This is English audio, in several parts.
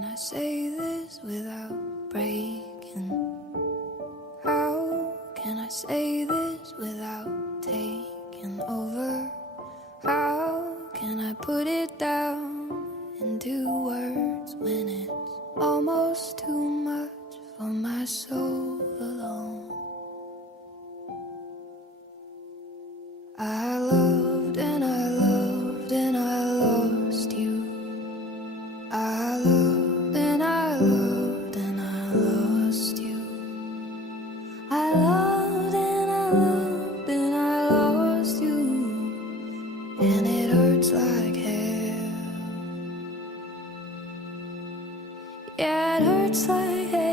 can I say this without breaking? How can I say this without taking over? How can I put it down into words when it's almost too much for my soul alone? I loved and I loved and I lost you. I loved and I loved and I lost you. I loved and I loved and I lost you. And it hurts like hell. Yeah, it hurts like hell.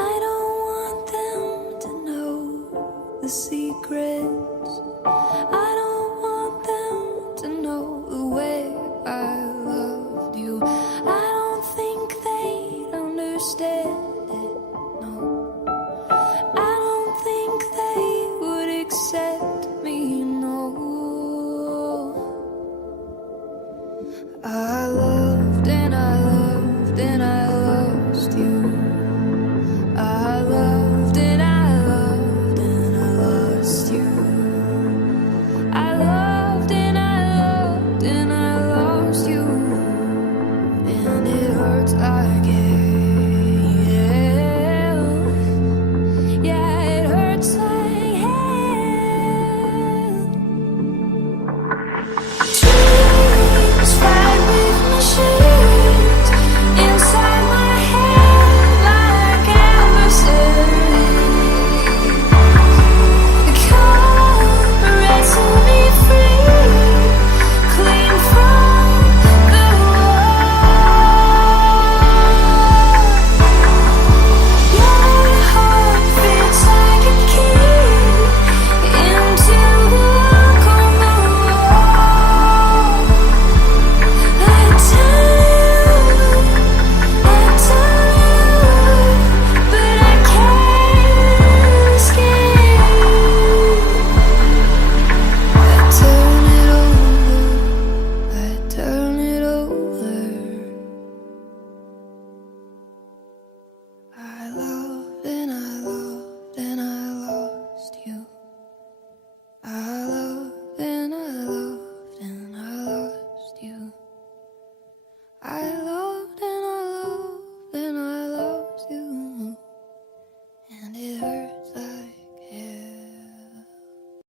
I don't want them to know the secrets. I don't want them to know the way I loved you. I don't think they'd understand it, no. I don't think they would accept me, no. I loved and I loved and I lost you.